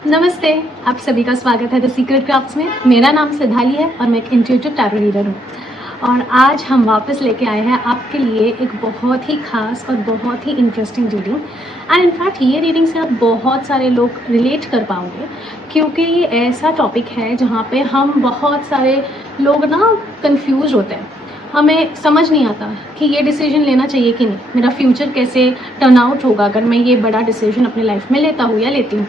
नमस्ते, आप सभी का स्वागत है द सीक्रेट क्राफ्ट्स में। मेरा नाम सिद्धाली है और मैं एक इंट्यूटिव टैरो रीडर हूँ। और आज हम वापस लेके आए हैं आपके लिए एक बहुत ही खास और बहुत ही इंटरेस्टिंग रीडिंग। एंड इनफैक्ट ये रीडिंग से आप बहुत सारे लोग रिलेट कर पाओगे, क्योंकि ये ऐसा टॉपिक है जहाँ पे हम बहुत सारे लोग ना कंफ्यूज होते हैं। हमें समझ नहीं आता कि ये डिसीजन लेना चाहिए कि नहीं, मेरा फ्यूचर कैसे टर्न आउट होगा अगर मैं ये बड़ा डिसीजन अपनी लाइफ में लेता हूँ या लेती हूँ।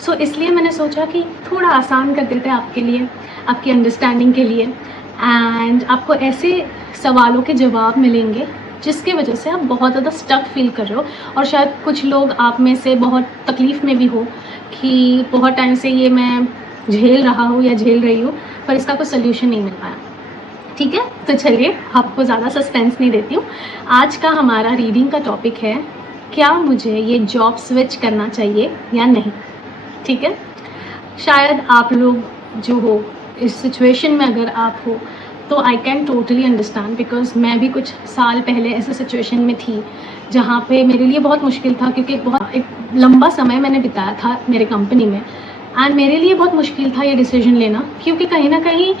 सो इसलिए मैंने सोचा कि थोड़ा आसान कर देते हैं आपके लिए, आपकी अंडरस्टैंडिंग के लिए। एंड आपको ऐसे सवालों के जवाब मिलेंगे जिसकी वजह से आप बहुत ज़्यादा स्टक फील कर रहे हो, और शायद कुछ लोग आप में से बहुत तकलीफ़ में भी हो कि बहुत टाइम से ये मैं झेल रहा हूँ या झेल रही हूँ, पर इसका कोई सोल्यूशन नहीं मिल पाया। ठीक है, तो चलिए आपको ज़्यादा सस्पेंस नहीं देती हूँ। आज का हमारा रीडिंग का टॉपिक है, क्या मुझे ये जॉब स्विच करना चाहिए या नहीं। ठीक है, शायद आप लोग जो हो इस सिचुएशन में अगर आप हो तो I can totally understand, because मैं भी कुछ साल पहले ऐसे सिचुएशन में थी जहाँ पे मेरे लिए बहुत मुश्किल था, क्योंकि एक लंबा समय मैंने बिताया था मेरे कंपनी में। एंड मेरे लिए बहुत मुश्किल था ये डिसीजन लेना, क्योंकि कहीं ना कहीं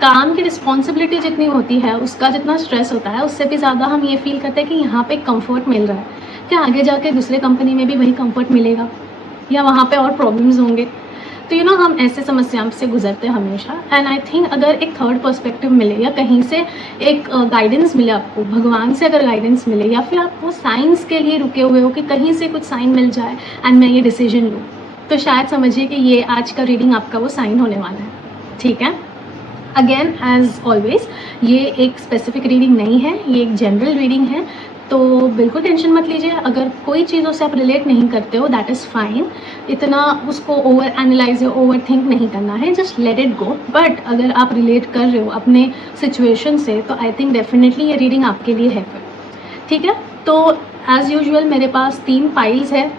काम की रिस्पॉन्सिबिलिटी जितनी होती है, उसका जितना स्ट्रेस होता है, उससे भी ज़्यादा हम ये फील करते हैं कि यहाँ पे कंफर्ट मिल रहा है, क्या आगे जाके दूसरे कंपनी में भी वही कंफर्ट मिलेगा या वहाँ पे और प्रॉब्लम्स होंगे। तो हम ऐसे समस्याओं से गुजरते हैं हमेशा। एंड आई थिंक अगर एक थर्ड पर्सपेक्टिव मिले या कहीं से एक गाइडेंस मिले आपको, भगवान से अगर गाइडेंस मिले, या फिर आप वो साइंस के लिए रुके हुए हो कि कहीं से कुछ साइन मिल जाए एंड मैं ये डिसीजन लूँ, तो शायद समझिए कि ये आज का रीडिंग आपका वो साइन होने वाला है। ठीक है, अगेन एज ऑलवेज ये एक स्पेसिफिक रीडिंग नहीं है, ये एक जनरल रीडिंग है। तो बिल्कुल टेंशन मत लीजिए, अगर कोई चीज़ों से आप रिलेट नहीं करते हो दैट इज़ फाइन। इतना उसको ओवर एनालाइज या ओवर थिंक नहीं करना है, just let it go. But अगर आप रिलेट कर रहे हो अपने सिचुएशन से, तो आई थिंक डेफिनेटली ये रीडिंग आपके लिए है फिर। ठीक है, तो एज़ यूजुअल मेरे पास 3 पाइल्स है,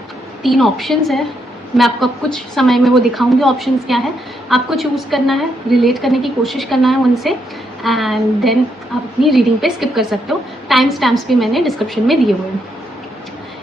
3 ऑप्शंस है। मैं आपको कुछ समय में वो दिखाऊंगी ऑप्शंस क्या है, आपको चूज़ करना है, रिलेट करने की कोशिश करना है उनसे, एंड देन आप अपनी रीडिंग पे स्किप कर सकते हो। टाइम स्टैम्प्स भी मैंने डिस्क्रिप्शन में दिए हुए हैं।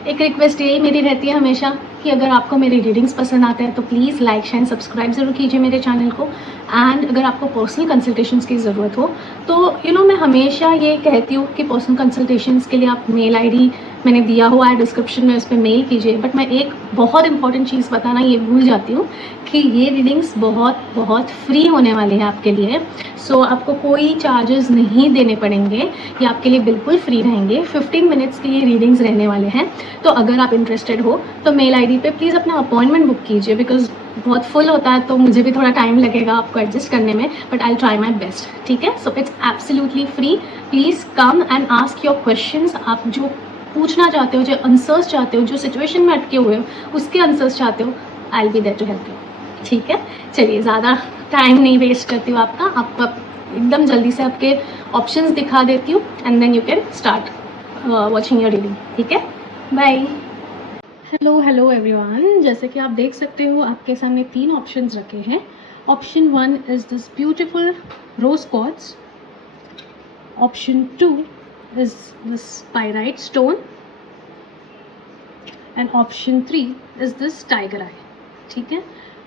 एक रिक्वेस्ट यही मेरी रहती है हमेशा कि अगर आपको मेरी रीडिंग्स पसंद आते हैं तो प्लीज़ लाइक शेयर सब्सक्राइब ज़रूर कीजिए मेरे चैनल को। एंड अगर आपको पर्सनल कंसल्टेशंस की ज़रूरत हो तो मैं हमेशा ये कहती हूँ कि पर्सनल कंसल्टेशंस के लिए आप मेल आईडी मैंने दिया हुआ है डिस्क्रिप्शन में, उस पर मेल कीजिए। बट मैं एक बहुत इंपॉर्टेंट चीज़ बताना ये भूल जाती हूँ कि ये रीडिंग्स बहुत बहुत फ्री होने वाली है आपके लिए। सो आपको कोई चार्जेस नहीं देने पड़ेंगे, ये आपके लिए बिल्कुल फ्री रहेंगे। 15 मिनट्स की ये रीडिंग्स रहने वाले हैं। तो अगर आप इंटरेस्टेड हो तो मेल आईडी पे प्लीज़ अपना अपॉइंटमेंट बुक कीजिए, बिकॉज बहुत फुल होता है तो मुझे भी थोड़ा टाइम लगेगा आपको एडजस्ट करने में, but I try my best. ठीक है, so it's absolutely free. Please come and ask your questions. आप जो पूछना चाहते हो, जो आंसर्स चाहते हो, जो सिचुएशन में अटके हुए हो उसके आंसर्स चाहते हो, I will be there to help you. ठीक है, चलिए ज़्यादा टाइम नहीं वेस्ट करती हूँ आपको एकदम जल्दी से आपके ऑप्शंस दिखा देती हूँ, and then you can start watching your reading. ठीक है, बाय। हेलो एवरीवन, जैसे कि आप देख सकते हो आपके सामने 3 ऑप्शंस रखे हैं। Option 1 is this beautiful rose quartz, option 2 is this pyrite stone, and option 3 is this tiger eye. ठीक है,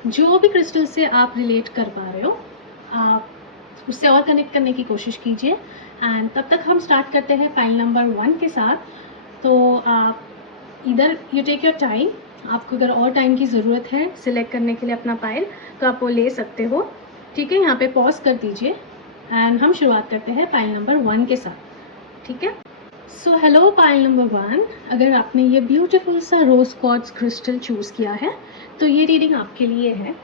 जो भी क्रिस्टल से आप रिलेट कर पा रहे हो आप उससे और कनेक्ट करने की कोशिश कीजिए। एंड तब तक हम स्टार्ट करते हैं पाइल नंबर 1 के साथ। तो आप इधर यू टेक योर टाइम, आपको अगर और टाइम की ज़रूरत है सिलेक्ट करने के लिए अपना पाइल तो आप वो ले सकते हो। ठीक है, यहाँ पे पॉज कर दीजिए एंड हम शुरुआत करते हैं पाइल नंबर 1 के साथ। ठीक है, सो हेलो पाइल नंबर 1, अगर आपने ये ब्यूटीफुल सा रोज क्वार्ट्ज क्रिस्टल चूज़ किया है तो ये रीडिंग आपके लिए है।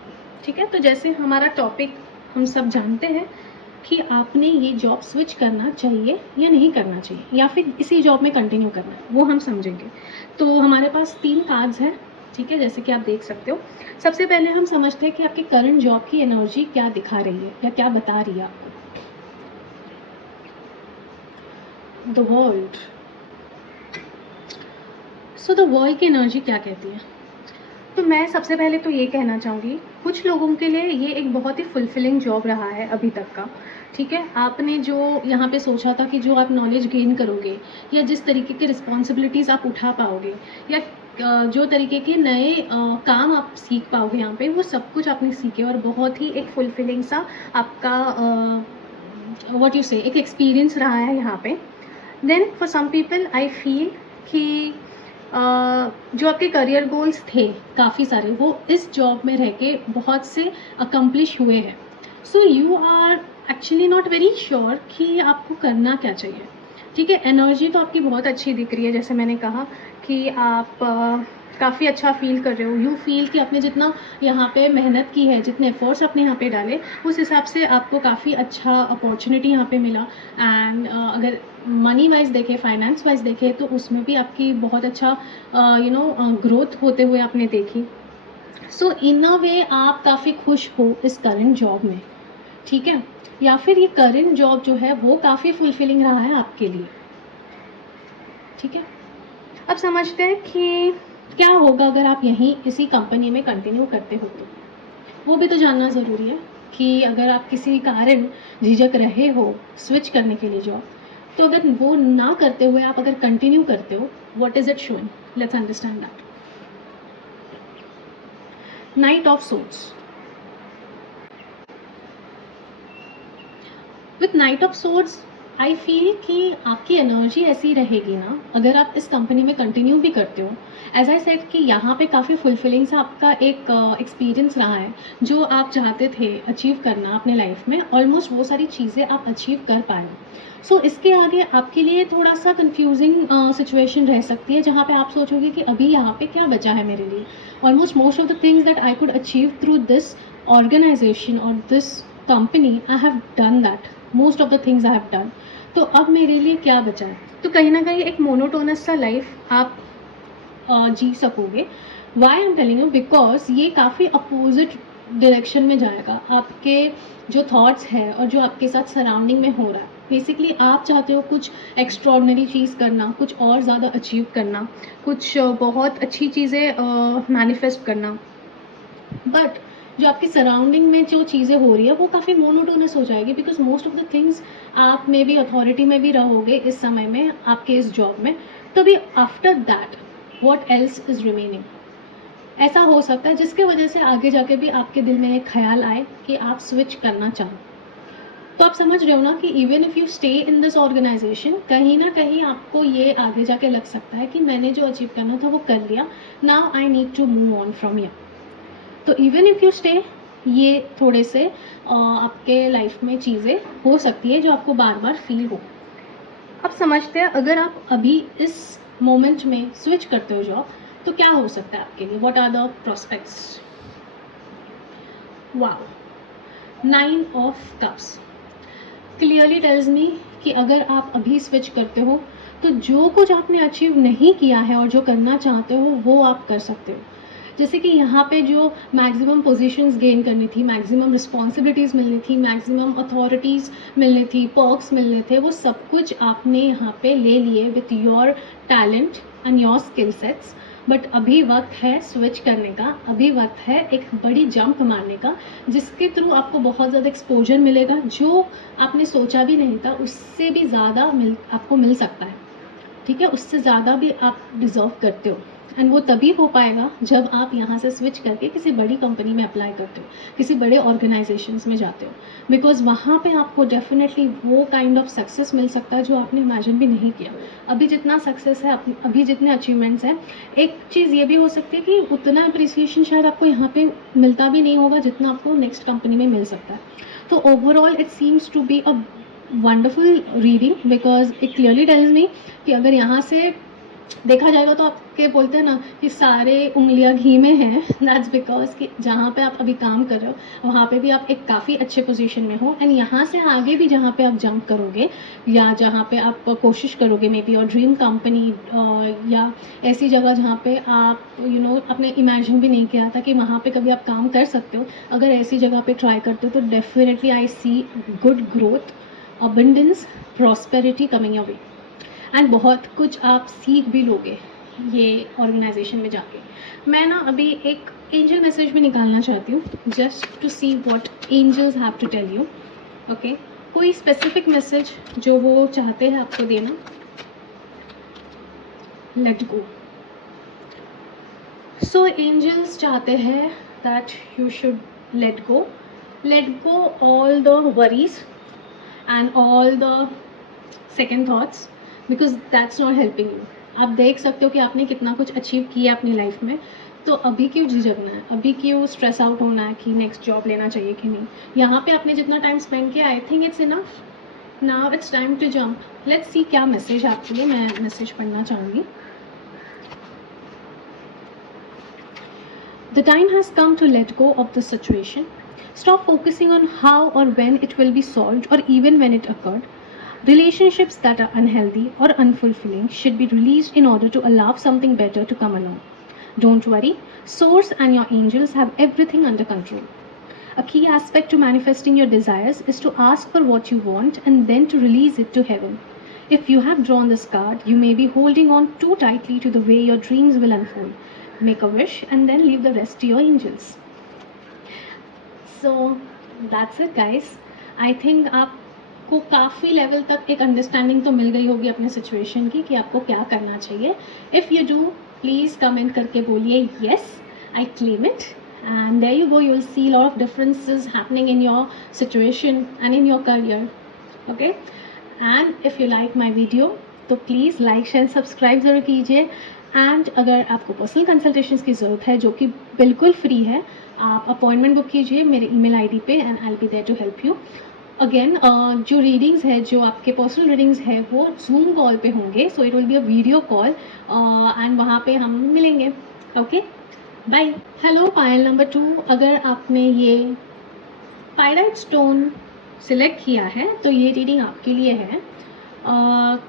ठीक है, तो जैसे हमारा टॉपिक हम सब जानते हैं कि आपने ये जॉब स्विच करना चाहिए या नहीं करना चाहिए, या फिर इसी जॉब में कंटिन्यू करना है, वो हम समझेंगे। तो हमारे पास 3 कार्ड्स हैं। ठीक है, जैसे कि आप देख सकते हो। सबसे पहले हम समझते हैं कि आपकी करंट जॉब की एनर्जी क्या दिखा रही है या क्या बता रही है आपको। The world. So the world की एनर्जी क्या कहती है? तो मैं सबसे पहले तो ये कहना चाहूँगी, कुछ लोगों के लिए ये एक बहुत ही फुलफिलिंग जॉब रहा है अभी तक का। ठीक है, आपने जो यहाँ पे सोचा था कि जो आप नॉलेज गेन करोगे या जिस तरीके की रिस्पॉन्सिबिलिटीज़ आप उठा पाओगे या जो तरीके के नए काम आप सीख पाओगे यहाँ पे, वो सब कुछ आपने सीखे और बहुत ही एक फुलफिलिंग सा आपका व्हाट यू से एक एक्सपीरियंस रहा है यहाँ पे। Then for some people I feel कि जो आपके करियर गोल्स थे काफ़ी सारे, वो इस जॉब में रह के बहुत से अकम्प्लिश हुए हैं। So you are actually not very sure कि आपको करना क्या चाहिए। ठीक है, एनर्जी तो आपकी बहुत अच्छी दिख रही है, जैसे मैंने कहा कि आप काफ़ी अच्छा फील कर रहे हो। यू फील कि आपने जितना यहाँ पे मेहनत की है, जितने एफर्ट्स अपने यहाँ पे डाले, उस हिसाब से आपको काफ़ी अच्छा अपॉर्चुनिटी यहाँ पे मिला। एंड अगर मनी वाइज देखें, फाइनेंस वाइज देखें, तो उसमें भी आपकी बहुत अच्छा ग्रोथ होते हुए आपने देखी। सो इन अ वे आप काफ़ी खुश हो इस करंट जॉब में। ठीक है, या फिर ये करंट जॉब जो है वो काफ़ी फुलफिलिंग रहा है आपके लिए। ठीक है, अब समझते हैं कि क्या होगा अगर आप यहीं इसी कंपनी में कंटिन्यू करते हो। तो वो भी तो जानना ज़रूरी है कि अगर आप किसी कारण झिझक रहे हो स्विच करने के लिए जॉब, तो अगर वो ना करते हुए आप अगर कंटिन्यू करते हो, what is it showing? Let's understand that. Night of swords. With night of swords I feel कि आपकी एनर्जी ऐसी रहेगी ना, अगर आप इस कंपनी में कंटिन्यू भी करते हो। एज आई सेड कि यहाँ पे काफ़ी फुलफिलिंग सा आपका एक एक्सपीरियंस रहा है। जो आप चाहते थे अचीव करना अपने लाइफ में, ऑलमोस्ट वो सारी चीज़ें आप अचीव कर पाए। सो इसके आगे आपके लिए थोड़ा सा कंफ्यूजिंग सिचुएशन रह सकती है, जहाँ पे आप सोचोगे कि अभी यहाँ पे क्या बचा है मेरे लिए। Almost most of the things that I could achieve through this organisation और this company, I have done that. Most of the things I have done. तो अब मेरे लिए क्या बचा है? तो कहीं ना कहीं एक मोनोटोनस सा लाइफ आप जी सकोगे। Why I am telling you, because ये काफ़ी अपोजिट डायरेक्शन में जाएगा। आपके जो थॉट्स है और जो आपके साथ सराउंडिंग में हो रहा है, बेसिकली आप चाहते हो कुछ एक्स्ट्रॉर्डनरी चीज़ करना, कुछ और ज़्यादा अचीव करना, कुछ बहुत अच्छी चीज़ें मैनिफेस्ट करना। बट जो आपकी सराउंडिंग में जो चीज़ें हो रही है वो काफ़ी मोनोटोनस हो जाएगी, because most of the things आप में भी अथॉरिटी में भी रहोगे इस समय में आपके इस जॉब में। तभी after that what else is remaining? ऐसा हो सकता है जिसके वजह से आगे जाके भी आपके दिल में एक ख्याल आए कि आप स्विच करना चाहो। तो आप समझ रहे हो ना कि even if you stay in this organization, कहीं ना कहीं आपको ये आगे जाके लग सकता है कि मैंने जो अचीव करना था वो कर लिया, now I need to move on from here. तो इवन इफ़ यू स्टे, ये थोड़े से आपके लाइफ में चीज़ें हो सकती है जो आपको बार बार फील हो। अब समझते हैं अगर आप अभी इस मोमेंट में स्विच करते हो जॉब, तो क्या हो सकता है आपके लिए? What are the prospects? Wow, 9 of cups clearly tells me कि अगर आप अभी स्विच करते हो तो जो कुछ आपने अचीव नहीं किया है और जो करना चाहते हो वो आप कर सकते हो। जैसे कि यहाँ पे जो मैक्सिमम पोजीशंस गेन करनी थी, मैक्सिमम रिस्पॉन्सिबिलिटीज़ मिलनी थी, मैक्सिमम अथॉरिटीज़ मिलनी थी, पर्क्स मिलने थे, वो सब कुछ आपने यहाँ पे ले लिए with your talent and your skill sets. But अभी वक्त है स्विच करने का, अभी वक्त है एक बड़ी जंप मारने का, जिसके थ्रू आपको बहुत ज़्यादा एक्सपोजर मिलेगा, जो आपने सोचा भी नहीं था उससे भी ज़्यादा आपको मिल सकता है। ठीक है, उससे ज़्यादा भी आप डिज़र्व करते हो। एंड वो तभी हो पाएगा जब आप यहाँ से स्विच करके किसी बड़ी कंपनी में अप्लाई करते हो, किसी बड़े ऑर्गेनाइजेशंस में जाते हो, बिकॉज वहाँ पे आपको डेफिनेटली वो काइंड ऑफ सक्सेस मिल सकता है जो आपने इमेजिन भी नहीं किया। अभी जितना सक्सेस है, अभी जितने अचीवमेंट्स हैं, एक चीज़ ये भी हो सकती है कि उतना अप्रिसिएशन शायद आपको यहाँ पे मिलता भी नहीं होगा जितना आपको नेक्स्ट कंपनी में मिल सकता है। तो overall it seems to be a wonderful reading, because it clearly tells me कि अगर यहाँ से देखा जाएगा तो आपके बोलते हैं ना कि सारे उंगलियां घी में हैं, दैट्स बिकॉज कि जहाँ पे आप अभी काम कर रहे हो वहाँ पे भी आप एक काफ़ी अच्छे पोजीशन में हो। एंड यहाँ से आगे भी जहाँ पे आप जंप करोगे या जहाँ पे आप कोशिश करोगे, मे बी और ड्रीम कंपनी या ऐसी जगह जहाँ पे आप आपने इमेजिन भी नहीं किया था कि वहाँ पे कभी आप काम कर सकते हो, अगर ऐसी जगह पे ट्राई करते हो तो definitely I see good growth, abundance, prosperity coming your way. And बहुत कुछ आप सीख भी लोगे ये ऑर्गेनाइजेशन में जाके। मैं ना अभी एक एंजल मैसेज भी निकालना चाहती हूँ, just to see what angels have to tell you. Okay, कोई स्पेसिफिक मैसेज जो वो चाहते हैं आपको देना। Let go. सो एंजल्स चाहते हैं that you should let go all the worries and all the second thoughts, because that's not helping you. आप देख सकते हो कि आपने कितना कुछ अचीव किया अपनी लाइफ में, तो अभी क्यों झिझकना है, अभी क्यों स्ट्रेस आउट होना है कि नेक्स्ट जॉब लेना चाहिए कि नहीं। यहाँ पे आपने जितना टाइम स्पेंड किया, I think it's enough. Now it's time to jump. Let's see क्या मैसेज आपके लिए, मैं मैसेज पढ़ना चाहूँगी। The time has come to let go of the situation. Stop focusing on how or when it will be solved or even when it occurred. Relationships that are unhealthy or unfulfilling should be released in order to allow something better to come along. Don't worry, Source and your angels have everything under control. A key aspect to manifesting your desires is to ask for what you want and then to release it to heaven. If you have drawn this card, you may be holding on too tightly to the way your dreams will unfold. Make a wish and then leave the rest to your angels. So that's it guys. I think आपको काफ़ी level तक एक understanding तो मिल गई होगी अपने situation की कि आपको क्या करना चाहिए। If you do, please comment करके बोलिए yes, I claim it, and there you go, you will see a lot of differences happening in your situation and in your career. Okay, and if you like my video तो please like share subscribe ज़रूर कीजिए। And अगर आपको personal consultations की ज़रूरत है जो कि बिल्कुल फ्री है, आप अपॉइंटमेंट बुक कीजिए मेरे ईमेल आईडी पे and I will be there to help you. Again जो रीडिंग्स है, जो आपके पर्सनल रीडिंग्स है, वो जूम कॉल पे होंगे, so it will be a video call and वहाँ पे हम मिलेंगे। Okay, bye. Hello Payal number 2, अगर आपने ये पायराइट स्टोन सिलेक्ट किया है तो ये रीडिंग आपके लिए है।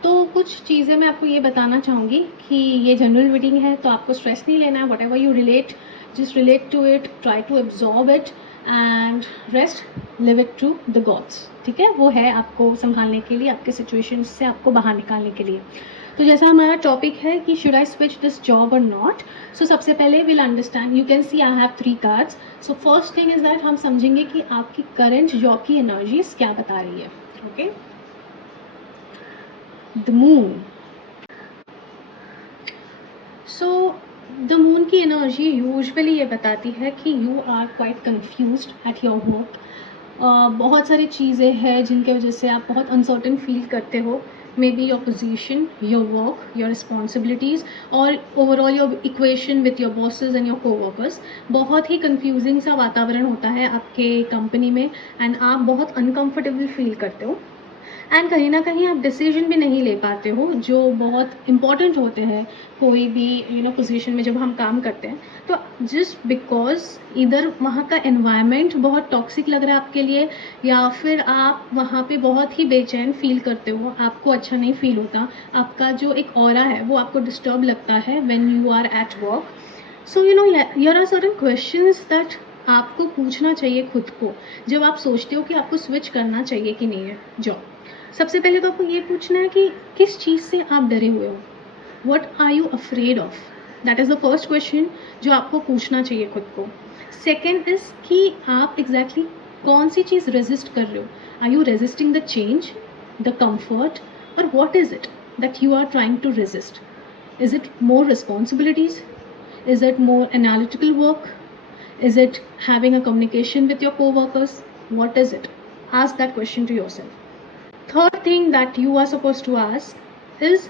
तो कुछ चीज़ें मैं आपको ये बताना चाहूँगी कि ये जनरल रीडिंग है, तो आपको स्ट्रेस नहीं लेना है। Whatever you relate, just relate to it, try to absorb it and rest leave it to the gods. ठीक है, वो है आपको संभालने के लिए, आपके सिचुएशन से आपको बाहर निकालने के लिए। तो जैसा हमारा टॉपिक है कि should I switch this job और नॉट, सो सबसे पहले will understand, you can see I have 3 cards. So first thing is that हम समझेंगे कि आपकी करंट जॉब की एनर्जीज क्या बता रही है। Okay, the moon. So the moon की एनर्जी यूजुअली ये बताती है कि you are quite confused at your work. बहुत सारी चीज़ें हैं जिनके वजह से आप बहुत अनसर्टेन फील करते हो। Maybe your position, your work, your responsibilities और overall your equation with your bosses and your coworkers. बहुत ही कंफ्यूजिंग सा वातावरण होता है आपके कंपनी में एंड आप बहुत अनकंफर्टेबल फील करते हो एंड कहीं ना कहीं आप डिसीजन भी नहीं ले पाते हो जो बहुत इंपॉर्टेंट होते हैं कोई भी पोजीशन में जब हम काम करते हैं। तो जस्ट बिकॉज इधर वहाँ का एनवायरनमेंट बहुत टॉक्सिक लग रहा है आपके लिए, या फिर आप वहाँ पे बहुत ही बेचैन फील करते हो, आपको अच्छा नहीं फील होता, आपका जो एक ऑरा है वो आपको डिस्टर्ब लगता है when you are at work. So here are certain questions that आपको पूछना चाहिए खुद को जब आप सोचते हो कि आपको स्विच करना चाहिए कि नहीं है जॉब। सबसे पहले तो आपको ये पूछना है कि किस चीज़ से आप डरे हुए हो, what are you afraid of. That is the first question जो आपको पूछना चाहिए खुद को। सेकेंड इज़ कि आप एग्जैक्टली कौन सी चीज़ रेजिस्ट कर रहे हो। Are you resisting the change, the comfort, और what is it that you are trying to resist. Is it more responsibilities, is it more analytical work, is it having a communication with your co-workers, what is it? Ask that question to yourself. Third thing that you are supposed to ask is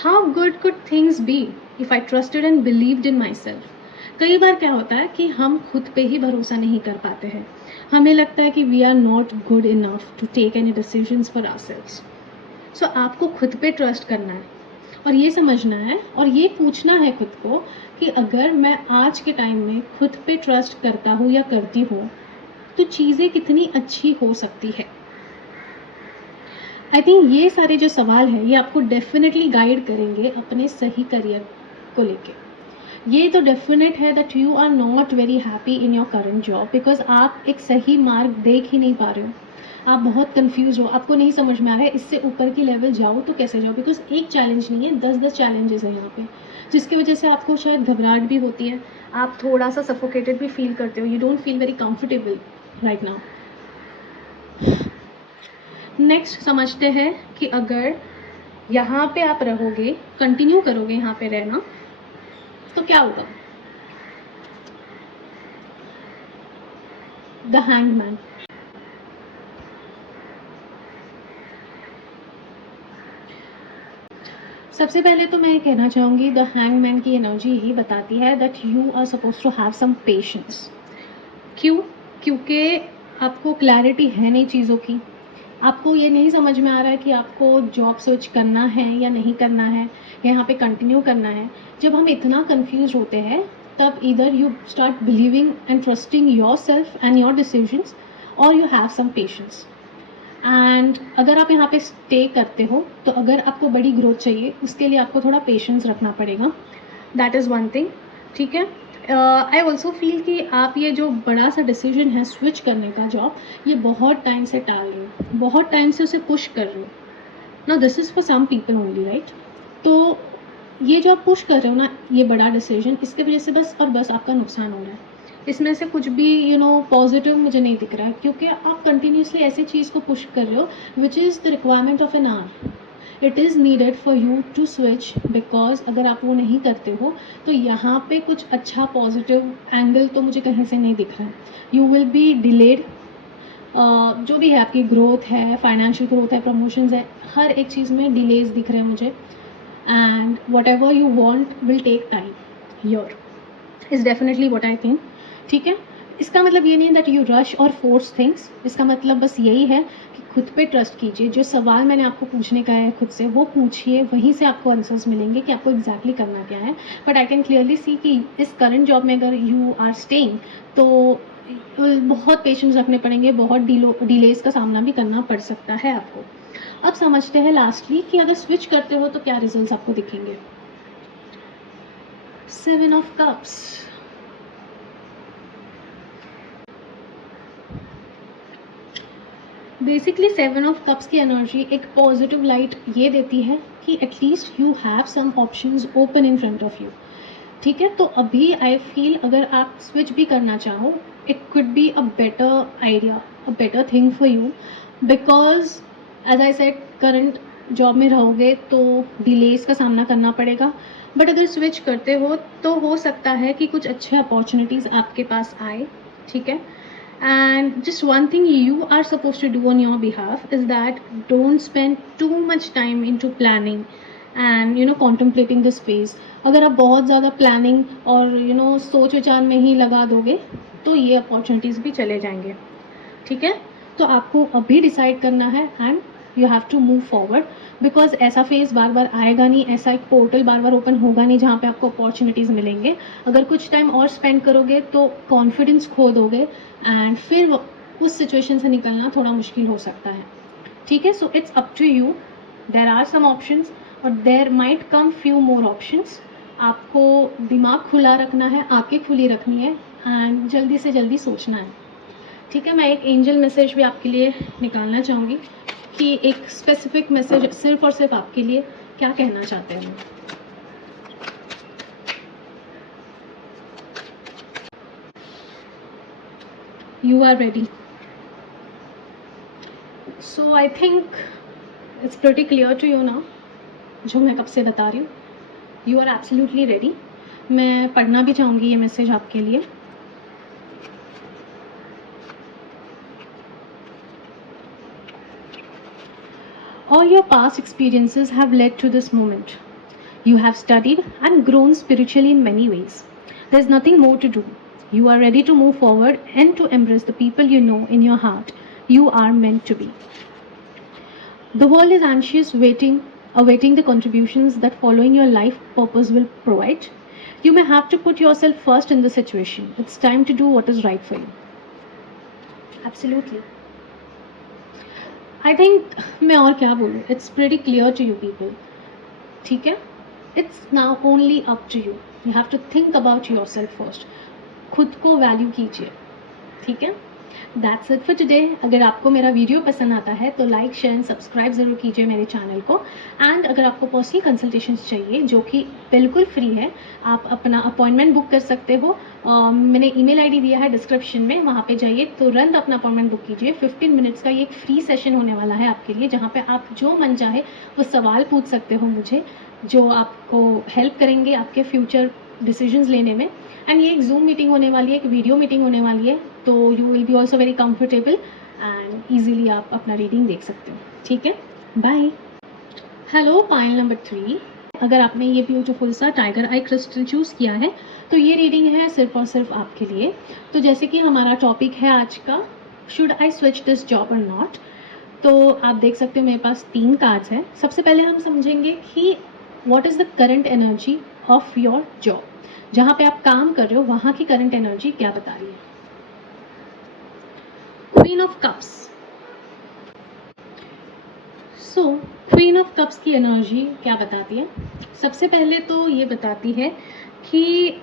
how good could things be if I trusted and believed in myself. कई बार क्या होता है कि हम खुद पे ही भरोसा नहीं कर पाते हैं, हमें लगता है कि we are not good enough to take any decisions for ourselves. So आपको खुद पे ट्रस्ट करना है और ये समझना है और ये पूछना है खुद को कि अगर मैं आज के टाइम में खुद पे ट्रस्ट करता हूँ या करती हूँ तो चीज़ें कितनी अच्छी हो सकती है। आई थिंक ये सारे जो सवाल हैं ये आपको डेफिनेटली गाइड करेंगे अपने सही करियर को लेके। ये तो डेफिनेट है that you are not very happy in your current job because आप एक सही मार्ग देख ही नहीं पा रहे हो, आप बहुत कंफ्यूज हो, आपको नहीं समझ में आ रहा है इससे ऊपर की लेवल जाओ तो कैसे जाओ। बिकॉज एक चैलेंज नहीं है, 10 चैलेंजेस हैं यहाँ पे, जिसकी वजह से आपको शायद घबराहट भी होती है, आप थोड़ा सा सफोकेटेड भी फील करते हो, you don't feel very comfortable right now. Next समझते हैं कि अगर यहाँ पे आप रहोगे, कंटिन्यू करोगे यहाँ पे रहना, तो क्या होगा। The hangman. सबसे पहले तो मैं ये कहना चाहूँगी, द हैंगमैन की एनर्जी यही बताती है that you are suppose to have some patience. क्यों? क्योंकि आपको क्लैरिटी है नहीं चीज़ों की, आपको ये नहीं समझ में आ रहा है कि आपको जॉब स्विच करना है या नहीं करना है, यहाँ पे कंटिन्यू करना है। जब हम इतना कंफ्यूज होते हैं तब इधर you start believing and trusting yourself and your decisions, और you have some patience. And अगर आप यहाँ पे स्टे करते हो तो अगर आपको बड़ी ग्रोथ चाहिए उसके लिए आपको थोड़ा पेशेंस रखना पड़ेगा। दैट इज़ वन थिंग, ठीक है। आई ऑल्सो फील कि आप ये जो बड़ा सा डिसीजन है स्विच करने का जॉब, ये बहुत टाइम से टाल रहे हो, बहुत टाइम से उसे पुश कर रहे हो ना। This is for some people only, right. तो ये जो आप पुश कर रहे हो ना, ये बड़ा डिसीजन, इसके वजह से बस और बस आपका नुकसान हो रहा है। इसमें से कुछ भी पॉजिटिव मुझे नहीं दिख रहा है, क्योंकि आप कंटिन्यूसली ऐसी चीज़ को पुश कर रहे हो which is the requirement of an hour. It is needed for you to switch, because अगर आप वो नहीं करते हो तो यहाँ पे कुछ अच्छा पॉजिटिव एंगल तो मुझे कहीं से नहीं दिख रहा है। You will be delayed. जो भी है, आपकी ग्रोथ है, फाइनेंशियल ग्रोथ है, प्रमोशंस है, हर एक चीज़ में डिलेज दिख रहे हैं मुझे। And whatever you want will take time. Your is definitely what I think, ठीक है। इसका मतलब ये नहीं है दैट यू रश और फोर्स थिंग्स। इसका मतलब बस यही है कि खुद पे ट्रस्ट कीजिए। जो सवाल मैंने आपको पूछने का है खुद से, वो पूछिए, वहीं से आपको आंसर्स मिलेंगे कि आपको एग्जैक्टली करना क्या है। But I can clearly see कि इस करंट जॉब में अगर यू आर स्टेइंग तो बहुत पेशेंस रखने पड़ेंगे, बहुत डिलेज का सामना भी करना पड़ सकता है आपको। अब समझते हैं लास्टली कि अगर स्विच करते हो तो क्या रिजल्ट्स आपको दिखेंगे। 7 of cups. Basically 7 of cups की एनर्जी एक पॉजिटिव लाइट ये देती है कि at least you have some options open in front of you, ठीक है। तो अभी आई फील अगर आप स्विच भी करना चाहो, it could be a better idea, a better thing for you, because as I said current job में रहोगे तो डिलेज का सामना करना पड़ेगा। बट अगर स्विच करते हो तो हो सकता है कि कुछ अच्छे अपॉर्चुनिटीज़ आपके पास आए, ठीक है। And just one thing you are supposed to do on your behalf is that don't spend too much time into planning and contemplating the space. अगर आप बहुत ज़्यादा प्लानिंग और सोच विचार में ही लगा दोगे तो ये अपॉर्चुनिटीज़ भी चले जाएंगे, ठीक है। तो आपको अभी डिसाइड करना है and you have to move forward, because ऐसा फेज बार बार आएगा नहीं, ऐसा एक पोर्टल बार बार ओपन होगा नहीं जहाँ पे आपको अपॉर्चुनिटीज़ मिलेंगे। अगर कुछ टाइम और स्पेंड करोगे तो कॉन्फिडेंस खो दोगे एंड फिर उस सिचुएशन से निकलना थोड़ा मुश्किल हो सकता है, ठीक है। So it's up to you. There are some options और there might come few more options. आपको दिमाग खुला रखना है, आंखें खुली रखनी है एंड जल्दी से जल्दी सोचना है, ठीक है। मैं एक एंजल मैसेज भी आपके लिए निकालना चाहूँगी कि एक स्पेसिफिक मैसेज सिर्फ और सिर्फ आपके लिए क्या कहना चाहते हैं। You are ready. So I think it's pretty clear to you now जो मैं कब से बता रही हूँ। You are absolutely ready. मैं पढ़ना भी चाहूँगी ये मैसेज आपके लिए। All your past experiences have led to this moment. You have studied and grown spiritually in many ways. There's nothing more to do. You are ready to move forward and to embrace the people you know in your heart you are meant to be. The world is anxious, awaiting the contributions that following your life purpose will provide. You may have to put yourself first in the situation. It's time to do what is right for you. Absolutely. I think मैं और क्या बोलूँ, it's pretty clear to you people, ठीक है। It's now only up to you. You have to think about your self first. खुद को value कीजिए, ठीक है। That's it for today. अगर आपको मेरा वीडियो पसंद आता है तो लाइक शेयर एंड सब्सक्राइब ज़रूर कीजिए मेरे चैनल को। एंड अगर आपको पर्सनल कंसल्टेशंस चाहिए जो कि बिल्कुल फ्री है, आप अपना अपॉइंटमेंट बुक कर सकते हो। मैंने ईमेल आईडी दिया है डिस्क्रिप्शन में, वहाँ पे जाइए, तुरंत अपना अपॉइंटमेंट बुक कीजिए। 15 मिनट्स का ये एक फ्री सेशन होने वाला है आपके लिए, जहाँ पे आप जो मन चाहे वो सवाल पूछ सकते हो मुझे, जो आपको हेल्प करेंगे आपके फ्यूचर डिसीजंस लेने में। एंड ये एक जूम मीटिंग होने वाली है, एक वीडियो मीटिंग होने वाली है, तो you will be also very comfortable and easily आप अपना रीडिंग देख सकते हो। ठीक है, बाय। Hello, pile number 3। अगर आपने ये ब्यूटीफुल सा टाइगर आई क्रिस्टल चूज़ किया है तो ये रीडिंग है सिर्फ और सिर्फ आपके लिए। तो जैसे कि हमारा टॉपिक है आज का, should I switch this job और नॉट। तो आप देख सकते हो मेरे पास 3 कार्ड्स हैं। सबसे पहले हम समझेंगे कि what is the current energy of your job, जहाँ पे आप काम कर रहे हो वहाँ की करंट एनर्जी क्या बता रही है। Queen of cups. So queen of cups की एनर्जी क्या बताती है? सबसे पहले तो ये बताती है कि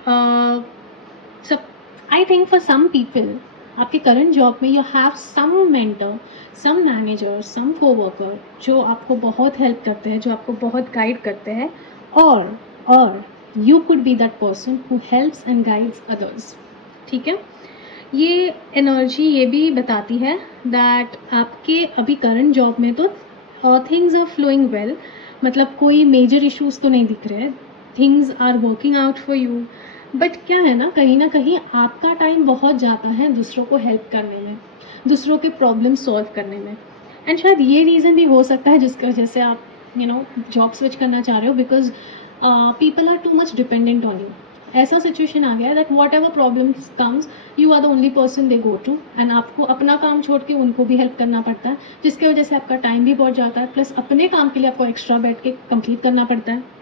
सब I think for some people आपके करंट जॉब में you have some mentor, some manager, some coworker जो आपको बहुत हेल्प करते हैं, जो आपको बहुत गाइड करते हैं, और you could be that person who helps and guides others. ठीक है, ये एनर्जी ये भी बताती है दैट आपके अभी करंट जॉब में तो थिंग्स आर फ्लोइंग वेल, मतलब कोई मेजर इश्यूज तो नहीं दिख रहे हैं, things are working out for you. But क्या है ना कहीं आपका टाइम बहुत जाता है दूसरों को हेल्प करने में, दूसरों के प्रॉब्लम सॉल्व करने में। एंड शायद ये रीज़न भी हो सकता है जिसकी वजह से आप जॉब स्विच करना चाह रहे हो, because people are too much dependent on you. ऐसा सिचुएशन आ गया है that whatever problems comes you are the only person they go to, and आपको अपना काम छोड़ के उनको भी हेल्प करना पड़ता है, जिसकी वजह से आपका टाइम भी बहुत जाता है, प्लस अपने काम के लिए आपको एक्स्ट्रा बैठ के कंप्लीट करना पड़ता है।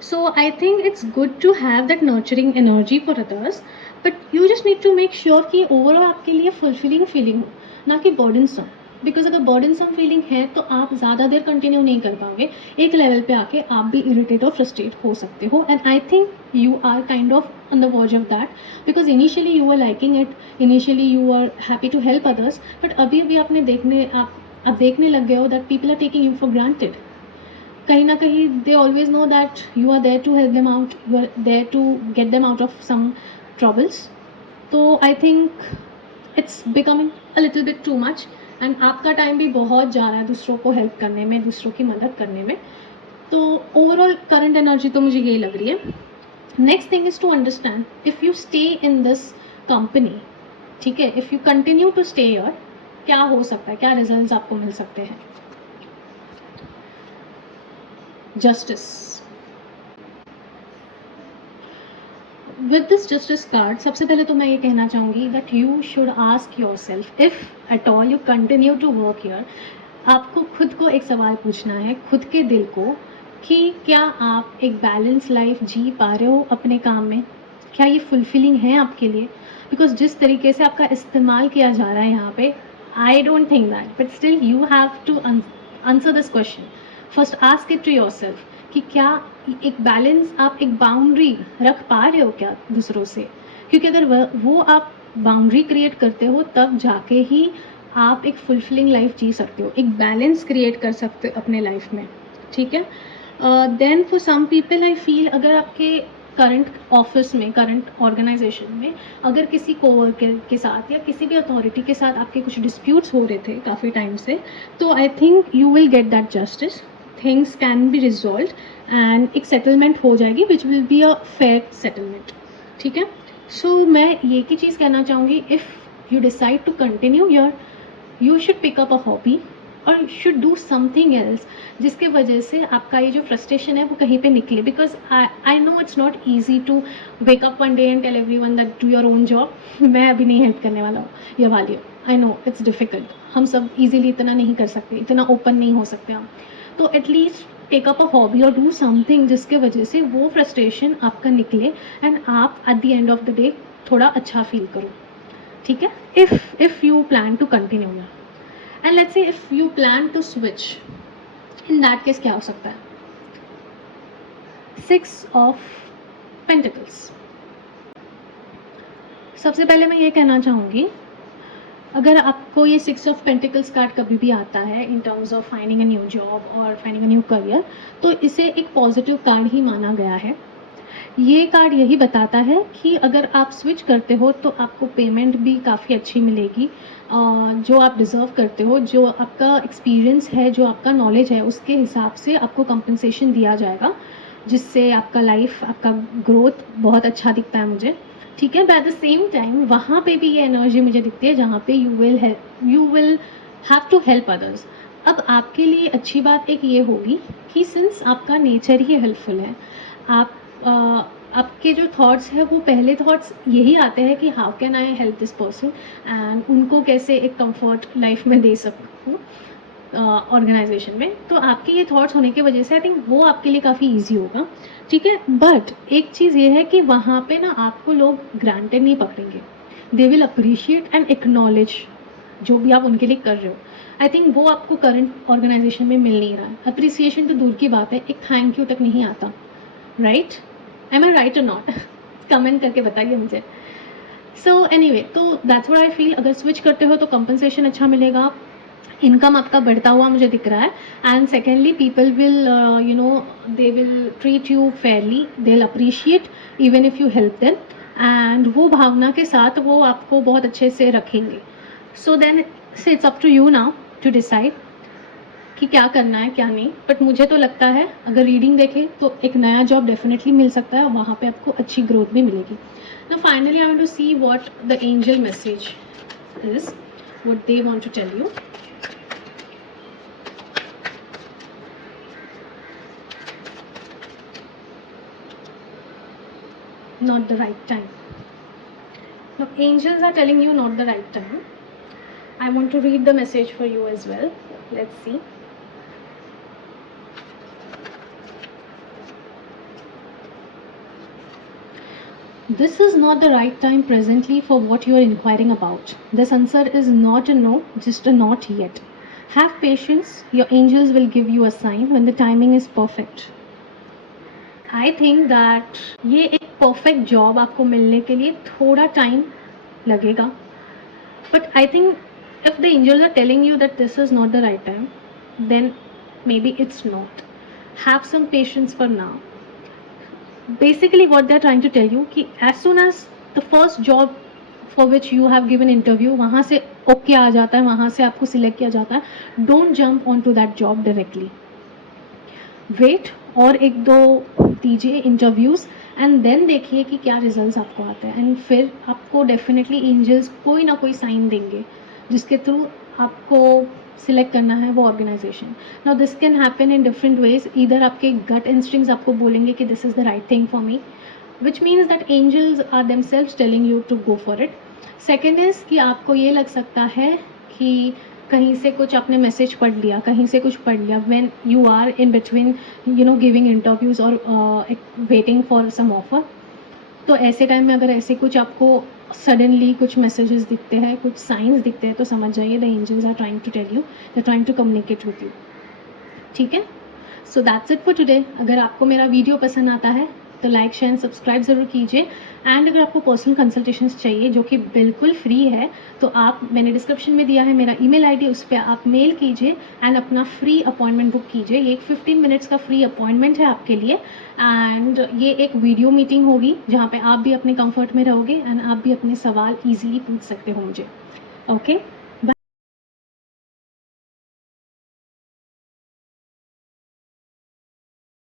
So I think it's good to have that nurturing energy for others, but you just need to make sure कि overall आपके लिए fulfilling feeling हो, ना कि burdensome। बिकॉज अगर बर्डनसम फीलिंग है तो आप ज़्यादा देर कंटिन्यू नहीं कर पाओगे, एक लेवल पे आके आप भी इरिटेट और फ्रस्ट्रेट हो सकते हो। And I think you are kind of on the verge of that, because initially you are liking it, initially you are happy to help others, but अभी अभी आपने आप देखने लग गए हो that people are taking you for granted. कहीं ना कहीं they always know that you are there to help them out, you are there to get them out of some troubles. तो I think it's becoming a little bit too much, and आपका time भी बहुत जा रहा है दूसरों को help करने में, दूसरों की मदद करने में। तो ओवरऑल करंट एनर्जी तो मुझे यही लग रही है। Next thing is to understand if you stay in this company, ठीक है, if you continue to stay here, क्या हो सकता है, क्या रिजल्ट्स आपको मिल सकते हैं। Justice. With this justice card सबसे पहले तो मैं ये कहना चाहूँगी that you should ask your self if at all you continue to work here. आपको खुद को एक सवाल पूछना है, खुद के दिल को, कि क्या आप एक बैलेंस लाइफ जी पा रहे हो अपने काम में, क्या ये फुलफिलिंग है आपके लिए। बिकॉज जिस तरीके से आपका इस्तेमाल किया जा रहा है यहाँ पे, I don't think that, but still you have to answer this question. First ask it to your self कि क्या एक बैलेंस, आप एक बाउंड्री रख पा रहे हो क्या दूसरों से, क्योंकि अगर वो आप बाउंड्री क्रिएट करते हो तब जाके ही आप एक फुलफिलिंग लाइफ जी सकते हो, एक बैलेंस क्रिएट कर सकते हो अपने लाइफ में। ठीक है, then for some people I feel, अगर आपके करंट ऑफिस में, करंट ऑर्गेनाइजेशन में अगर किसी कोवर्कर के साथ या किसी भी अथॉरिटी के साथ आपके कुछ डिस्प्यूट्स हो रहे थे काफ़ी टाइम से, तो I think you will get that justice, things can be resolve and एक सेटलमेंट हो जाएगी which will be a fair settlement. ठीक है, सो मैं ये की चीज़ कहना चाहूँगी, if you decide to continue your, you should pick up a hobby और शुड डू समथिंग एल्स, जिसके वजह से आपका ये जो फ्रस्ट्रेशन है वो कहीं पे निकले। Because I know it's not easy to wake up one day and tell everyone that do your own job. मैं अभी नहीं हेल्प करने वाला हूँ या वाली हूँ, आई नो इट्स डिफ़िकल्ट, हम सब ईजिली इतना नहीं कर सकते, इतना ओपन नहीं हो सकते हम। तो at least take up a hobby और डू समथिंग जिसके वजह से वो फ्रस्ट्रेशन आपका निकले एंड आप at the end of the day थोड़ा अच्छा फील करो। ठीक है, if you plan to continue ना, and let's say if you plan to switch, in that case क्या हो सकता है। 6 ऑफ पेंटिकल्स। सबसे पहले मैं ये कहना चाहूँगी, अगर आपको ये 6 ऑफ पेंटिकल्स कार्ड कभी भी आता है in terms of finding a new job और फाइंडिंग अ न्यू करियर, तो इसे एक पॉजिटिव कार्ड ही माना गया है। ये कार्ड यही बताता है कि अगर आप स्विच करते हो तो आपको पेमेंट भी काफ़ी अच्छी मिलेगी, जो आप डिज़र्व करते हो, जो आपका एक्सपीरियंस है, जो आपका नॉलेज है, उसके हिसाब से आपको कंपनसेशन दिया जाएगा, जिससे आपका लाइफ, आपका ग्रोथ बहुत अच्छा दिखता है मुझे। ठीक है, बाय द सेम टाइम वहाँ पे भी ये एनर्जी मुझे दिखती है जहाँ पे you will have to help others. अब आपके लिए अच्छी बात एक ये होगी कि सिंस आपका नेचर ही हेल्पफुल है, आप आपके जो थॉट्स हैं वो पहले थॉट्स यही आते हैं कि how can I help this person and उनको कैसे एक कंफर्ट लाइफ में दे सकूँ ऑर्गेनाइजेशन में। तो आपके ये थॉट्स होने की वजह से आई थिंक वो आपके लिए काफ़ी ईजी होगा। ठीक है, बट एक चीज़ ये है कि वहाँ पे ना आपको लोग ग्रांटेड नहीं पकड़ेंगे, they will appreciate and acknowledge जो भी आप उनके लिए कर रहे हो। आई थिंक वो आपको करंट ऑर्गेनाइजेशन में मिल नहीं रहा है। अप्रिसिएशन तो दूर की बात है, एक थैंक यू तक नहीं आता। राइट, एम आई राइट और नॉट? कमेंट करके बताइए मुझे। सो एनीवे, तो दैट्स व्हाट आई फील। अगर स्विच करते हो तो कंपनसेशन अच्छा मिलेगा, इनकम आपका बढ़ता हुआ मुझे दिख रहा है, and secondly people will they will treat you Fairlie, they will appreciate even if you help them, and वो भावना के साथ वो आपको बहुत अच्छे से रखेंगे। So then it's up to you now to decide कि क्या करना है क्या नहीं। बट मुझे तो लगता है अगर रीडिंग देखें तो एक नया जॉब डेफिनेटली मिल सकता है और वहाँ पे आपको अच्छी ग्रोथ भी मिलेगी। Now finally I want to see what the angel message is, what they want to tell you. Not the right time. Now angels are telling you not the right time. I want to read the message for you as well. Let's see. This is not the right time presently for what you are inquiring about. This answer is not a no, just a not yet. Have patience. Your angels will give you a sign when the timing is perfect. I think that ये एक perfect job आपको मिलने के लिए थोड़ा time लगेगा, but I think if the angels are telling you that this is not the right time, then maybe it's not. Have some patience for now. Basically what they are trying to tell you कि as soon as the first job for which you have given interview वहाँ से okay आ जाता है, वहाँ से आपको select किया जाता है, don't jump on to that job directly. Wait और एक दो दीजिए इंटरव्यूज़ एंड देन देखिए कि क्या रिजल्ट्स आपको आते हैं, एंड फिर आपको डेफिनेटली एंजल्स कोई ना कोई साइन देंगे जिसके थ्रू आपको सिलेक्ट करना है वो organization. Now this can happen in different ways. Either आपके गट इंस्टिंक्ट्स आपको बोलेंगे कि this is the right thing for me, which means that angels are themselves telling you to go for it. Second is कि आपको ये लग सकता है कि कहीं से कुछ आपने मैसेज पढ़ लिया, कहीं से कुछ पढ़ लिया when you are in between giving interviews और वेटिंग फॉर सम ऑफर। तो ऐसे टाइम में अगर ऐसे कुछ आपको सडनली कुछ मैसेजेस दिखते हैं, कुछ साइंस दिखते हैं, तो समझ जाइए the angels are trying to tell you, they are trying to communicate with you. ठीक है, so that's it for today. अगर आपको मेरा वीडियो पसंद आता है तो लाइक शेयर एंड सब्सक्राइब ज़रूर कीजिए, एंड अगर आपको पर्सनल कंसल्टेशंस चाहिए जो कि बिल्कुल फ्री है, तो आप, मैंने डिस्क्रिप्शन में दिया है मेरा ईमेल आईडी, उस पर आप मेल कीजिए एंड अपना फ्री अपॉइंटमेंट बुक कीजिए। ये एक 15 मिनट्स का फ्री अपॉइंटमेंट है आपके लिए, एंड ये एक वीडियो मीटिंग होगी जहाँ पे आप भी अपने कंफर्ट में रहोगे एंड आप भी अपने सवाल ईजिली पूछ सकते हो मुझे। ओके।